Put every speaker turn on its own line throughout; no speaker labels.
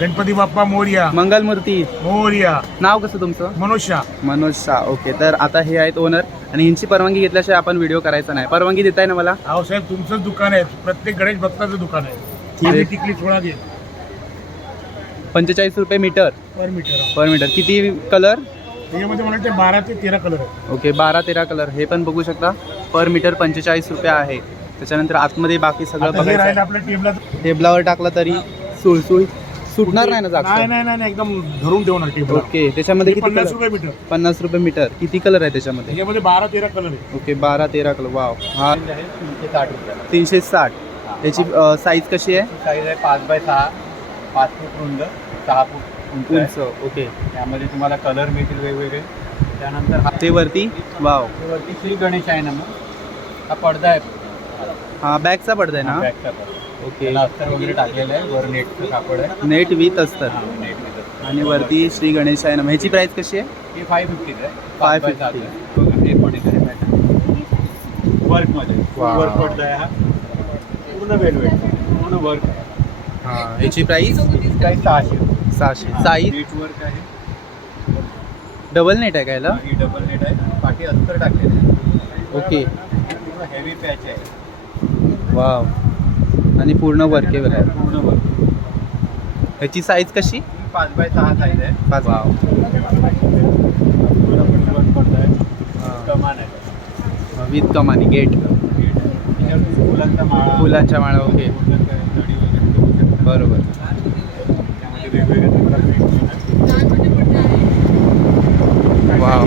गणपती बाप्पा मोर्या.
मंगलमूर्ती.
मोर्या.
नाव कसं तुमचं?
मनोज शाह
मनोज शाह ओके. तर आता हे आहेत ओनर आणि यांची परवानगी घेतल्याशिवाय आपण व्हिडिओ करायचा नाही. परवानगी देताय ना मला?
अहो साहेब तुमचंच दुकान आहे. प्रत्येक गणेश भक्ताचं दुकान आहे.
आहे.
ही टिकली थोडा घे
पंचेचाळीस रुपये metre.
Per metre
per metre. किती कलर
त्याच्यामध्ये मला वाटतं बारा ते तेरा कलर आहे
ओके बारा तेरा कलर हे पण बघू शकता. पर मीटर पंचेचाळीस रुपये आहे. त्याच्यानंतर आतमध्ये बाकी सगळं
आता हे
बघायचं
राहिलं. आपल्या टेबला
टेबलावर टाकला तरी सुळसुळ सुटणार नाही ना
नाही
जास्त?
नाही नाही नाही, एकदम धरून ठेवणार टेबल.
ओके त्याच्यामध्ये किती
पन्नास
कलर
रुपये मीटर.
पन्नास रुपये मीटर. किती कलर आहे त्याच्यामध्ये?
त्याच्यामध्ये बारा तेरा कलर आहे.
ओके बारा तेरा कलर वाव हा.
साठ रुपये
तीनशे साठ. त्याची साईज कशी आहे?
साईज आहे पाच बाय सहा. पाच फूट रुंद सहा फूट उंच आहे.
उंच ओके.
त्यामध्ये तुम्हाला कलर मिळतील वेगवेगळे. त्यानंतर हा
ते वरती? वाव
वरती श्री गणेश आहे ना मग. हा पडदा आहे.
हा बॅगचा पडदा आहे ना?
बॅगचा पडदा.
ओके.
त्याला अस्तर वगैरे टाकलेलं आहे. वर नेटचं कापड आहे.
नेट विथ
हा, नेटमध्ये.
आणि वरती श्री गणेश आहे ना ह्याची प्राइस कशी आहे?
हे फाय फिफ्टीच आहे.
550.
सात आहे. बघा, हे पण इकडे pattern. वर्कमध्ये
Wow.
वर्क पडदा आहे हा. पूर्ण वेलवेट पूर्ण वर्क
हा ह्याची प्राइस
काही सहाशे.
सहाशे. साईज
नेट वर्क आहे.
डबल नेट आहे का याला?
ही डबल नेट आहे. पाठी अस्तर टाकलेलं आहे
ओके
हेवी पॅच आहे.
वाव आणि पूर्ण वर्केबल आहे
पूर्ण वर्क.
ह्याची साईज कशी?
पाच बाय सहा साईज आहे.
पाच. वाव.
पूर्ण वर्क पडदा आहे कमान आहे.
विथ कमानी गेट
त्याच्यावरती फुलांचा माळा.
फुलांच्या माळा ओके
फुलांचा तडी वगैरे बघू शकता.
बरोबर.
त्यामध्ये वेगवेगळे तुम्हाला print मिळणार.
वाव.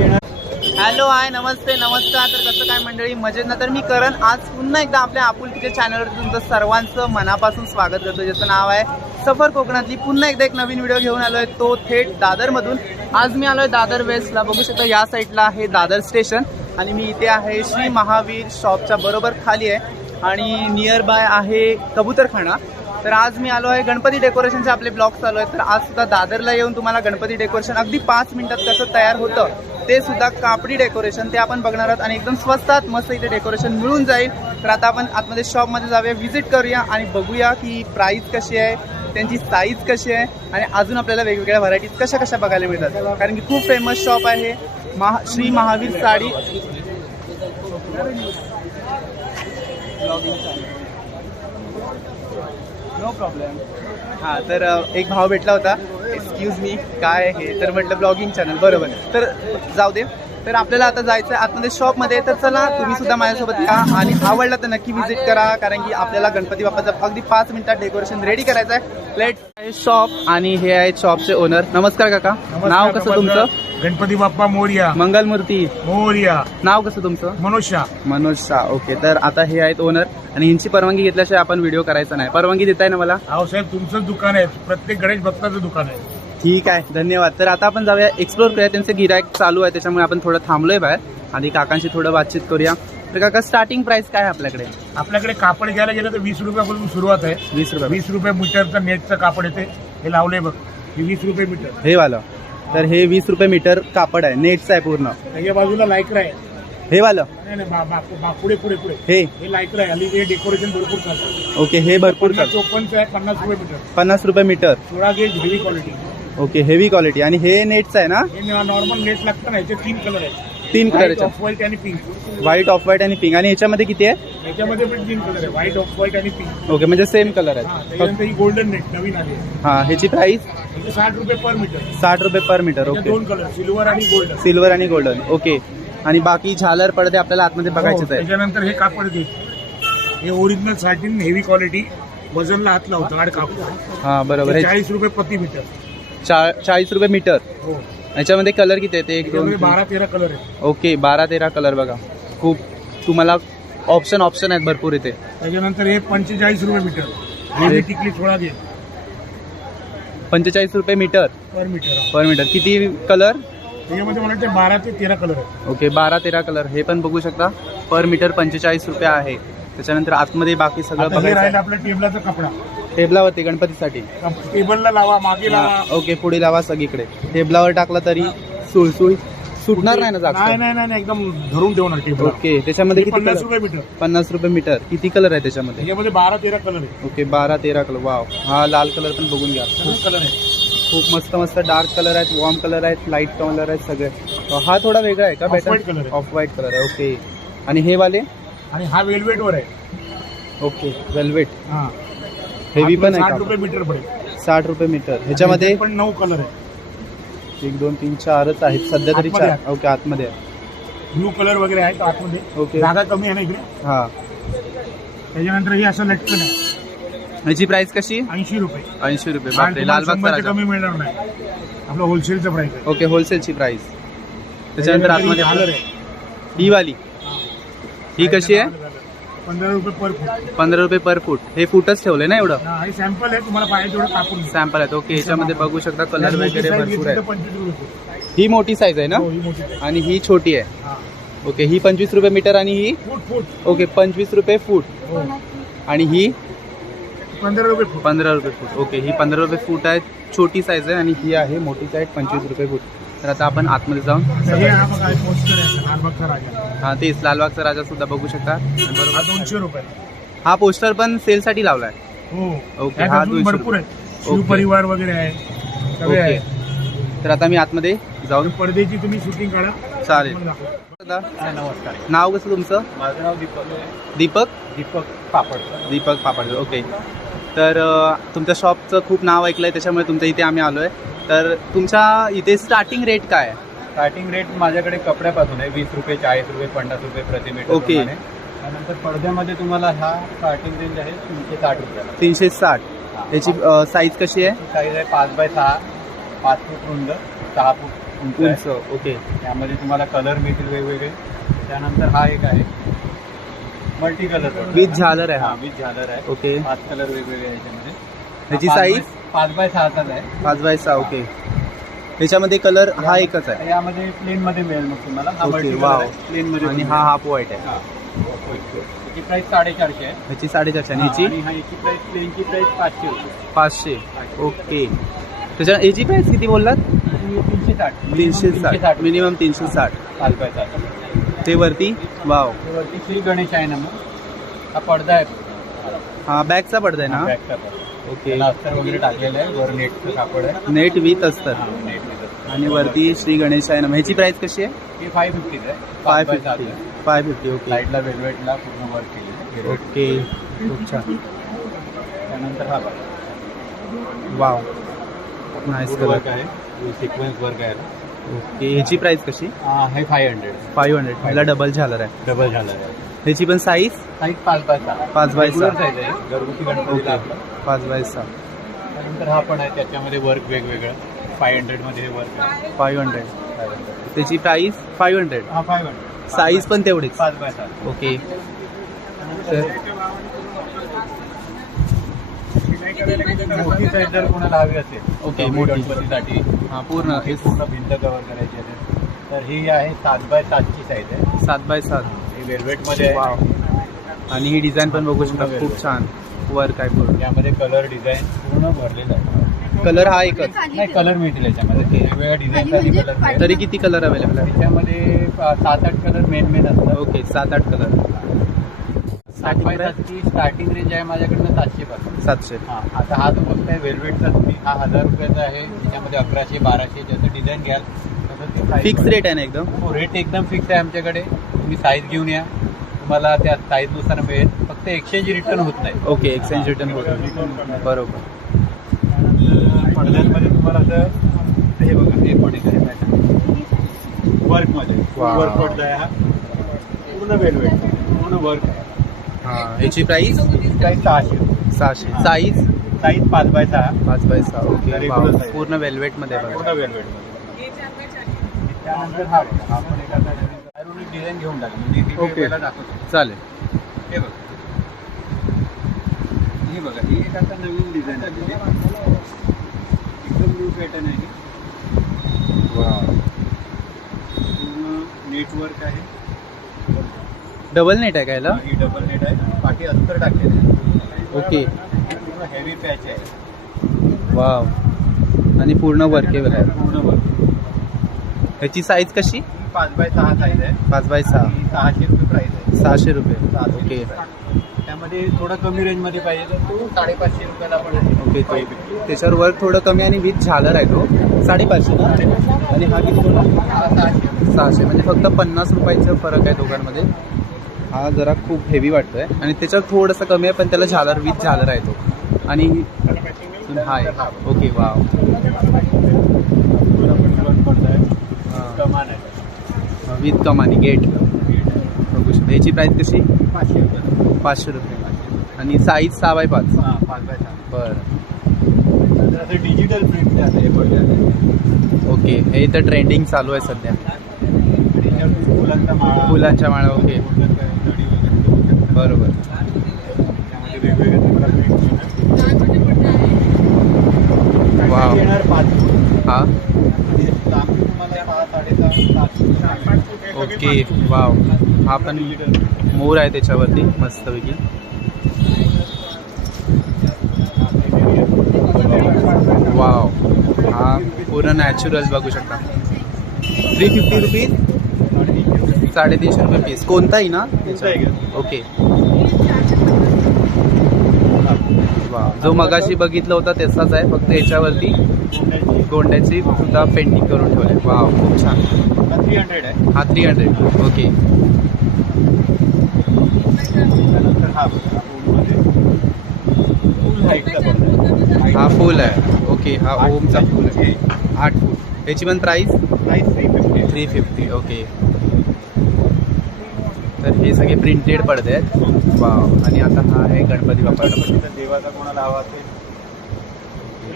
हॅलो हाय नमस्ते नमस्कार. तर कसं काय मंडळी? मजेत ना? तर मी करण आज पुन्हा एकदा आपल्या आपुलकीच्या चॅनलवर तुमचं सर्वांचं मनापासून स्वागत करतो ज्याचं नाव आहे सफर कोकणातली. पुन्हा एकदा एक नवीन व्हिडिओ घेऊन आलोय तो थेट दादरमधून. आज मी आलोय दादर वेस्टला बघू शकता या साईडला आहे दादर स्टेशन आणि मी इथे आहे श्री महावीर शॉपच्या बरोबर खाली आहे. आणि नियर बाय आहे कबूतरखाना. तर आज मी आलो आहे गणपती डेकोरेशनचे आपले ब्लॉग चालू आहेत. तर आज सुद्धा दादरला येऊन तुम्हाला गणपती डेकोरेशन अगदी पाच मिनिटात कसं तयार होतं ते सुद्धा कापडी डेकोरेशन ते आपण बघणार आहोत आणि एकदम स्वस्तात मस्त इथे डेकोरेशन मिळून जाईल. तर आता आपण आतमध्ये शॉपमध्ये जाऊया व्हिजिट करूया आणि बघूया की प्राईस कशी आहे त्यांची साईज कशी आहे आणि अजून आपल्याला वेगवेगळ्या व्हरायटीज कशा कशा बघायला मिळतात. कारण की खूप फेमस शॉप आहे महा श्री महावीर साडी. नो प्रॉब्लेम हां तर एक भाव भेटला होता. एक्सक्यूज मी काय आहे? तर म्हटलं ब्लॉगिंग चॅनल बरोबर. तर जाऊ दे. तर आपल्याला आता जायचं आहे आतमध्ये शॉपमध्ये तर चला तुम्ही सुद्धा माझ्यासोबत या. आणि आवडलं तर नक्की व्हिजिट करा कारण की आपल्याला गणपती बाप्पाचं अगदी पाच मिनिटात डेकोरेशन रेडी करायचं आहे लेट शॉप आणि हे आहेत शॉपचे ओनर नमस्कार काका. नाव कसं. तुमचं?
गणपती बाप्पा मोर्या.
मंगलमूर्ती.
मोर्या.
नाव कसं तुमचं?
मनोज शाह
मनोज शाह ओके. तर आता हे आहेत ओनर आणि यांची परवानगी घेतल्याशिवाय आपण व्हिडिओ करायचा नाही. परवानगी देताय ना मला?
अहो साहेब तुमचंच दुकान आहे. प्रत्येक गणेश भक्ताचं दुकान आहे.
ठीक आहे. धन्यवाद. तर आता आपण जाऊया एक्सप्लोर करूया. त्यांचे गिरायक चालू आहे त्याच्यामुळे आपण थोडं थांबलोय बाहेर. आणि काकांशी थोडं बातचीत करूया. तर काका स्टार्टिंग प्राइस काय आहे आपल्याकडे?
आपल्याकडे कापड घ्यायला गेलं तर वीस रुपयापासून सुरुवात आहे.
वीस रुपये.
वीस रुपये मीटरचं नेटचं कापड येते. हे लावलंय बघ. हे वीस रुपये मीटर.
हे वालं. तर हे वीस रुपये मीटर कापड आहे नेटचं आहे पूर्ण.
त्याच्या बाजूला लायकर आहे.
हे वालं?
नाही नाही बा- बा- बा- पुढे पुढे पुढे.
हे?
हे लायकर आहे हल्ली डेकोरेशन भरपूर
ओके हे भरपूर
पन्नास. चोपन्नचं आहे पन्नास रुपये मीटर.
पन्नास रुपये मीटर.
सोळा gauge heavy quality
okay heavy quality आणि हे नेटचं आहे ना?
हे नॉर्मल नेट लागतं ना याचे तीन कलर आहेत.
तीन कलरचे
ऑफ व्हाईट आणि पिंक
व्हाईट ऑफ व्हाईट आणि पिंक आणि याच्यामध्ये किती आहे?
याच्यामध्ये पण तीन कलर आहे व्हाईट ऑफ व्हाईट आणि पिंक
ओके म्हणजे सेम कलर
हा
आहेत
त्याच्यानंतर ही गोल्डन नेट नवीन आली आहे.
हा ह्याची प्राइस
साठ रुपये पर मीटर
साठ रुपये पर मीटर ओके
दोन कलर सिल्वर आणि गोल्डन
सिल्वर आणि गोल्डन ओके आणि बाकी झालर पडदे आपल्याला आतमध्ये बघायचेच आहे
त्याच्यानंतर हे कापड घे. हे ओरिजिनल साटीन हेवी क्वालिटी वजनला हात लावतं आड कापड.
हा बरोबर. हे
चाळीस रुपये प्रति मीटर
चा- चाळीस रुपये मीटर
हो.
याच्यामध्ये कलर किती आहेत? एक दोन.
बारा तेरा कलर आहे
ओके बारा तेरा कलर बघा. खूप तुम्हाला ऑप्शन ऑप्शन आहेत भरपूर इथे.
त्याच्यानंतर हे पंचेचाळीस रुपये मीटर टिकली थोडा घे.
पंचेचाळीस रुपये metre.
Per metre
per metre. किती कलर
मला वाटतं बारा ते तेरा कलर आहे
ओके बारा तेरा कलर हे पण बघू शकता. पर मीटर पंचेचाळीस रुपये आहे. त्याच्यानंतर आतमध्ये बाकी सगळं
आता हे राहिलं. आपल्या टेबलाचा कपडा.
टेबलावरती गणपतीसाठी.
टेबलला लावा मागे लावा.
ओके पुढे लावा सगळीकडे. टेबलावर टाकला तरी सुळसुळ सुटणार नाही ना
नाही
जास्त?
नाही नाही नाही, एकदम धरून ठेवणार टेबल
ओके त्याच्यामध्ये किती
पन्नास
कलर
रुपये मीटर.
पन्नास रुपये मीटर. किती कलर आहे त्याच्यामध्ये?
बारा तेरा कलर आहे.
ओके बारा तेरा कलर वाव हा लाल कलर पण बघून घ्या.
खूप कलर आहे.
खूप मस्त मस्त डार्क कलर आहेत वॉर्म कलर आहेत लाइट कलर आहेत सगळे. अ, हा थोडा वेगळा आहे का?
Off-white color आहे.
ऑफ व्हाईट कलर आहे. ओके आणि हे वाले?
आणि हा वेलवेट वर आहे.
ओके वेल्वेट
हा.
हेवी पण
साठ
आहे
रुपये
का?
मीटर पडेल.
साठ रुपये मीटर. ह्याच्यामध्ये?
पण नऊ कलर आहे.
एक दोन तीन चारच आहेत. सध्या तरी
आतमध्ये
चार. ओके आतमध्ये आहे.
ब्लू कलर वगैरे आहेत आतमध्ये.
ओके.
जागा कमी आहे ना इकडे?
हा.
त्याच्यानंतर हे असं लटकन आहे.
ह्याची प्राइस कशी?
ऐंशी रुपये.
ऐंशी रुपये.
आणि
बापरे
तुम्हाला
लालबागचा
शंभरच्या
राजा.
कमी मिळणार नाही. आपलं होलसेलचं प्राइस आहे.
ओके होलसेलची प्राइस त्याच्यानंतर आतमध्ये ही वाली. ही कशी आहे?
पंधरा रुपये पर फूट.
पंधरा रुपये पर फूट. हे फुटच ठेवले ना एवढं?
हा, हे सॅम्पल आहे तुम्हाला पाहिजे तेवढं कापून घ्या.
सॅम्पल आहेत ओके याच्यामध्ये बघू शकता कलर
मोठी
वगैरे
size
भरपूर
घेतली तर रुपये.
ही मोठी साईज आहे ना?
हो, ही मोठी size.
आणि ही छोटी आहे.
हा.
ओके ही पंचवीस रुपये मीटर आणि ही?
फूट फूट.
ओके पंचवीस रुपये फूट.
हो.
आणि ही?
पंधरा रुपये फूट.
पंधरा रुपये फूट. ओके ही पंधरा रुपये फूट आहे छोटी साईज आहे आणि ही आहे मोठी साईज पंचवीस रुपये फूट. तर आता आपण आतमध्ये जाऊन
हे हा आहे
हा तेच लालबागचा राजा सुद्धा बघू शकता.
हा
बरोबर
दोनशे रुपये.
हा पोस्टर पण सेलसाठी लावलाय.
हो.
ओके, हा
भरपूर आहे
ओके.
शिवपरिवार वगैरे आहे. सगळे
ओके.
आहे
तर आता मी आतमध्ये जाऊन
पडद्याची तुम्ही शूटिंग काढा.
चालेल.
नमस्कार.
नाव कसं तुमचं?
माझं नाव दीपक आहे.
दीपक?
दीपक पापड.
दीपक पापड ओके. तर तुमच्या शॉपचं खूप नाव ऐकलंय त्याच्यामुळे तुमच्या इथे आम्ही आलोय. तर तुमच्या इथे स्टार्टिंग रेट काय आहे?
स्टार्टिंग रेट माझ्याकडे कपड्यापासून आहे वीस रुपये चाळीस रुपये पन्नास रुपये प्रति मीटर
ओके.
त्यानंतर पडद्यामध्ये तुम्हाला हा स्टार्टिंग रेंज आहे तीनशे साठ रुपयाला.
तीनशे साठ. याची साईज कशी आहे?
साईज आहे पाच बाय सहा पाच फूट रुंद सहा फूट उंच आहे.
उंच ओके
त्यामध्ये तुम्हाला कलर मिळतील वेगवेगळे. त्यानंतर हा एक आहे. मल्टी कलर
With झालर आहे हा.
विथ झालर आहे
ओके
पाच कलर वेगवेगळे याच्यामध्ये.
ह्याची
हा पाच? बाय- सहाचाच आहे.
पाच बाय सहा ओके त्याच्यामध्ये कलर हा एकच आहे.
यामध्ये प्लेन मध्ये मिळेल मग तुम्हाला. हा
ओके,
multi color
वाव.
आहे. प्लेन मध्ये
आणि. हा हाफ व्हाईट आहे.
हा. याची प्राइस साडेचारशे आहे.
ह्याची साडेचारशे. आणि ह्याची
आणि हा याची प्राइस प्लेनची प्राइस पाचशे रुपये
पाचशे. ओके त्याच्या याची प्राइस किती बोललात?
तीनशे साठ.
तीनशे साठ. मिनिमम तीनशे साठ.
पाच बाय साठ
ते वरती? वाव.
वरती श्री गणेश आहे ना मग. हा पडदा आहे.
हा बॅगचा पडदा आहे ना?
बॅगचा पडदा.
ओके.
त्याला अस्तर वगैरे टाकलेलं आहे. वर नेटचं कापड आहे.
नेट विथ असतं
हा, नेट.
आणि वरती श्री गणेश आहे ना ह्याची प्राइस कशी आहे?
हे फाय फिफ्टीच आहे.
Five fifty. Five fifty okay
साईडला वेलवेटला पूर्ण वर्क केलेलं आहे.
ओके खूप छान.
त्यानंतर हा बघा.
वाव. नाईस कलर
वर्क आहे. सिक्वेन्स वर्क आहे.
ओके. ह्याची प्राइस कशी?
हा, हे फाय हंड्रेड
फाईव्ह हंड्रेड ह्याला डबल झालर आहे.
डबल झालं आहे.
ह्याची पण साईज
साईज पाच बाय सहा.
पाच बाय सहा.
size आहे. घरगुती गणपतीला आपलं.
पाच बाय सहा.
त्यानंतर हा पण आहे त्याच्यामध्ये वर्क वेगवेगळं. फाय हंड्रेडमध्ये हे वर्क आहे.
फाईव्ह हंड्रेड त्याची प्राइस फाईव्ह हंड्रेड
हा फाय हंड्रेड
साईज पण तेवढीच.
पाच बाय सात
ओके. तर
मोठी साईज जर कोणाला हवी असेल
ओके, मोठी.
गणपतीसाठी.
हा पूर्ण
हे पूर्ण भिंत कव्हर करायची आहे. तर ही आहे सात बाय सातची साईज आहे.
सात बाय सात.
ही वेलवेटमध्ये आहे.
वाव आणि ही डिझाईन पण बघू शकता खूप छान. वर्क आहे पूर्ण
यामध्ये कलर डिझाईन पूर्ण भरलेलं आहे.
कलर हा एकच.
नाही कलर मिळतील याच्यामध्ये. वेगवेगळ्या डिझाईनसाठी कलर मिळेल
तरी किती कलर अवेलेबल आहे
त्याच्यामध्ये सात आठ कलर मेन मेन असतात.
ओके सात आठ कलर
स्टार्टिंग रेंज आहे माझ्याकडनं सातशे पासून
सातशे
हा आता हा जो बघताय वेलवेटचा तुम्ही हा हजार रुपयाचा आहे. त्याच्यामध्ये अकराशे बाराशे ज्याचं डिझाईन घ्याल तसं
फिक्स रेट आहे ना एकदम?
हो रेट एकदम फिक्स आहे आमच्याकडे. तुम्ही साईज घेऊन या. तुम्हाला त्या साईजनुसार मिळेल. फक्त एक्सचेंज रिटर्न होत नाही.
ओके एक्सचेंज रिटर्न होतं बरोबर.
त्यानंतर पडद्यांमध्ये तुम्हाला असं हे बघा हे पण आहे. वर्कमध्ये. वर्क पडदा आहे हा. पूर्ण वेलवेट. पूर्ण वर्क आहे
हा याची प्राइस
काही सहाशे.
सहाशे. साईज
साईज पाच बाय सहा.
पाच बाय सहा ओके
Regular
वाव.
size.
पूर्ण वेल्वेट मध्ये
पूर्ण
बघा
वेलवेट त्यानंतर हा बघा हा पण एक असा आयरोनिक डिझाईन घेऊन टाकली मी ती
Okay.
पहिला दाखवतो.
चालेल.
हे बघा. हे बघा ही एक आता नवीन डिझाईन आहे. एकदम न्यू पॅटर्न आहे. ही. पूर्ण नेटवर्क आहे.
डबल नेट आहे का याला?
ही डबल नेट आहे. पाठी अस्तर टाकलेलं आहे.
ओके.
पूर्ण हेवी पॅच आहे.
वाव आणि पूर्ण वर्केबल आहे.
पूर्ण वर्क
ह्याची साईज कशी?
पाच बाय सहा साईज आहे.
पाच बाय सहा.
सहाशे रुपये प्राईस आहे.
सहाशे रुपये.
सहाशे
ओके.
त्यामध्ये थोडं कमी रेंजमध्ये पाहिजे तर तो साडेपाचशे रुपयाला पण आहे.
ओके तो त्याच्यावर वर्क थोडं कमी आणि विथ झालर आहे तो साडेपाचशे ना? आणि हा किती बोलला?
हा सहाशे.
सहाशे. म्हणजे फक्त पन्नास रुपयाचा फरक आहे दोघांमध्ये. हा जरा खूप हेवी वाटतोय. आणि त्याच्यावर थोडंसं कमी आहे पण त्याला झालर विथ झालर आहे तो. आणि हा आहे ओके वा
तुला पण work करतोय. कमान आहे
विथ कमानी गेट बघू शकता. याची प्राईस कशी?
पाचशे रुपये.
पाचशे रुपये आणि साईज सहा बाय पाच.
हा
बरं.
डिजिटल प्रिंट आहे हे
ओके हे तर ट्रेंडिंग चालू आहे सध्या. फुलांच्या माळा. ओके
गोल्डन काय, नळी वगैरे बघू शकता.
बरोबर
त्यामध्ये वेगवेगळे तुम्हाला print येणार.
वाव.
येणार पाच फूट.
हा
आणि लांबी तुम्हाला सहा साडेसहा सात फूट.
ओके वाव हा पण
डिजिटल
मोर आहे त्याच्यावरती मस्तपैकी वाव हा पूर्ण नॅचरल बघू शकता थ्री फिफ्टी रुपीज साडेतीनशे रुपये पीस कोणताही ना. ओके वा. जो मगाशी बघितलं होता तसाच आहे फक्त याच्यावरती गोंड्याची सुद्धा पेंटिंग करून ठेवले. वाव खूप छान.
थ्री हंड्रेड आहे.
हा थ्री हंड्रेड ओके
हा. फुल
हा फुल आहे. ओके हा ओमचा फुल आहे. आठ फूट याची पण price
price three fifty
three fifty okay तर हे सगळे प्रिंटेड पडदे आहेत. वाव आणि आता हा आहे गणपती बाप्पाचा
देवाचा कोणाला हवा असेल?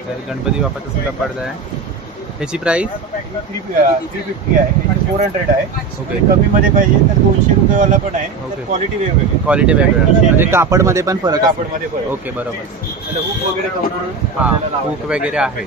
तर गणपती बाप्पाचा सुद्धा पडदा आहे. याची प्राईस
थ्री थ्री फिफ्टी आहे. फोर हंड्रेड आहे.
ओके.
कमीमध्ये पाहिजे तर दोनशे रुपयेवाला पण आहे.
ओके.
क्वालिटी वेगवेगळी
क्वालिटी वेगळं म्हणजे कापडमध्ये पण फरक
कापडमध्ये.
ओके बरोबर.
हुक वगैरे
हा हुक. वगैरे आहे.